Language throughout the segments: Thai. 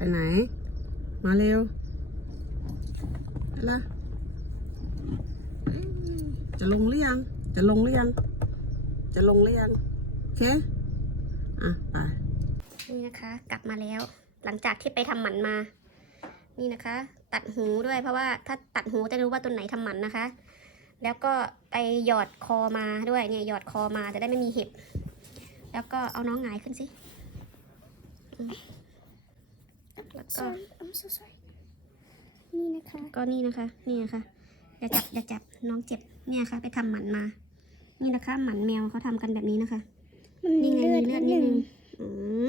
ไปไหน มาเร็วไปละจะลงหรือยัง จะลงหรือยัง จะลงหรือยัง โอเค อะ ไป นี่นะคะ กลับมาแล้ว หลังจากที่ไปทำหมันมา นี่นะคะ ตัดหูด้วยเพราะว่าถ้าตัดหูจะรู้ว่าตัวไหนทำหมันนะคะ แล้วก็ไปหยอดคอมาด้วยเนี่ยหยอดคอมาจะได้ไม่มีเห็บ แล้วก็เอาน้องหงายขึ้นสิ แล้วก็ Sorry, I'm so sorry. นี่นะคะ ก็นี่นะคะ นี่นะคะอย่าจับอย่าจับน้องเจ็บ เนี่ยค่ะ ไปทำหมันมา นี่นะคะ หมันแมวเขาทำกันแบบนี้นะคะ มันมีนี่ไงเลือมีดเลืนิอดดนิดนึนึงงอืม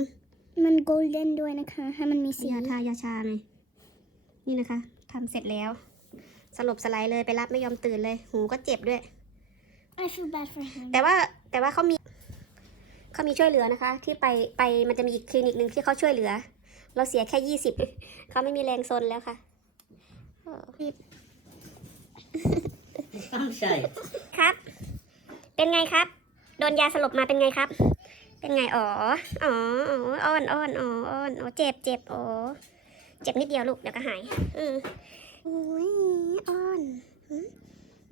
มันโกลเด้นด้วยนะคะ ให้มันมีสี ยาทายาชาไงนี่นะคะทำเสร็จแล้ว สลบสไลด์เลยไปรับไม่ยอมตื่นเลย หูก็เจ็บด้วย I feel bad for him แต่ว่าแต่ว่าเขามีเขามีช่วยเหลือนะคะ ที่ไปไปมันจะมีอีกคลินิกหนึ่งที่เขาช่วยเหลือ เราเสียแค่ยี่สิบเขาไม่มีแรงซนแล้วค่ะเออต้องใช่ครับ เป็นไงครับ โดนยาสลบมาเป็นไงครับ เป็นไงอ๋ออ๋ออ๋ออ้อนอ้อนอ๋ออ้อนอ๋อเจ็บเจ็บอ๋อเจ็บนิดเดียวลูกเดี๋ยวก็หายอืมโอ้ยอ้อนหืม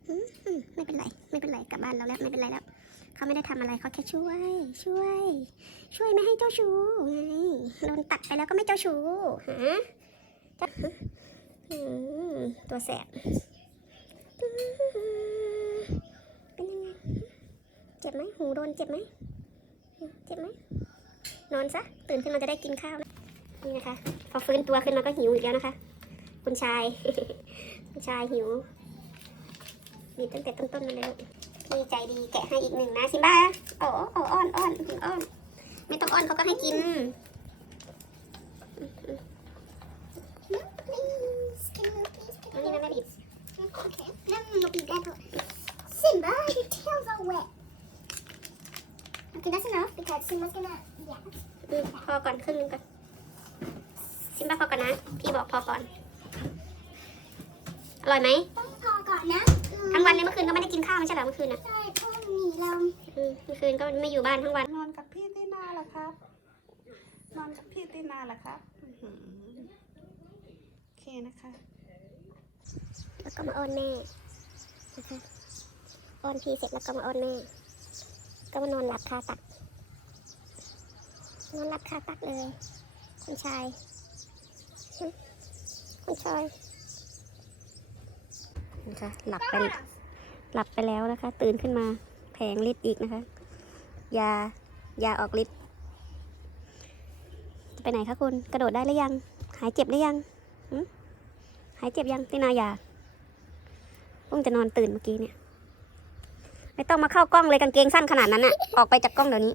หืมหืมไม่เป็นไร ไม่เป็นไรกลับบ้านเราแล้วไม่เป็นไรแล้ว เขาไม่ได้ทำอะไรเขาแค่ช่วย ช่วย ช่วยไม่ให้เจ้าชู้ไงโดนตัดไปแล้วก็ไม่เจ้าชู้ฮะตัวแสบเป็นยังไงเจ็บไหมหูโดนเจ็บไหมเจ็บไหมนอนซะตื่นขึ้นมาจะได้กินข้าวนะนี่นะคะ พอฟื้นตัวขึ้นมาก็หิวอีกแล้วนะคะ คุณชาย คุณชายหิวมีตั้งแต่ต้นๆมาเลย พี่ใจดีแกะให้อีกหนึ่งนะซิมบ้าโอ้โอ้อ้อนอ้อนอ้อนไม่ต้องอ้อนเขาก็ให้กินอันนี้นะแม่บิด Okay. No, no, no, be that Simba, your tails are wet. Okay, that's enough because Simba's gonna. Yeah. อืมพอก่อนครึ่งนึงก่อนซิมบ้าพอก่อนนะ พี่บอกพอก่อน อร่อยไหมต้องพอก่อนนะ ทั้งวันเลยเมื่อคืนก็ไม่ได้กินข้าวไม่ใช่เหรอเมื่อคืนอะใช่เพราะหนีเราอืมเมื่อคืนก็ไม่อยู่บ้านทั้งวัน นอนกับพี่ตีนาเหรอครับ นอนกับพี่ตีนาเหรอครับอื้อหือโอเคนะคะ แล้วก็มาอ้อนแม่นะคะอ้อนพี่เสร็จแล้วก็มาอ้อนแม่ ก็มานอนหลับคาตัก นอนหลับคาตักเลย คุณชายหึคุณชาย นะคะ หลับไปหลับไปแล้วนะคะ ตื่นขึ้นมาแผงฤทธิ์อีกนะคะยายาออกฤทธิ์จะไปไหนคะคุณกระโดดได้หรือยัง หายเจ็บหรือยังหึหายเจ็บยังตินายาเพิ่งจะนอนตื่นเมื่อกี้เนี่ย ไม่ต้องมาเข้ากล้องเลยกางเกงสั้นขนาดนั้นอะออกไปจากกล้องเดี๋ยวนี้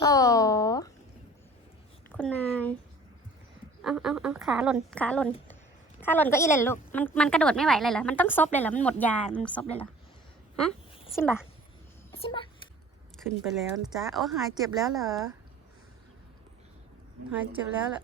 โอ้คุณนาย เอาเอาเอาขาหล่น ขาหล่น ขาหล่นก็อีเลยเหรอลูก มันมันกระโดดไม่ไหวเลยเหรอ มันต้องซบเลยเหรอ มันหมดยา มันซบเลยเหรอ ฮะ ซิมบะ Simba. ขึ้นไปแล้วนะจ๊ะ โอ้หายเจ็บแล้วเหรอ หายเจ็บแล้วเหรอ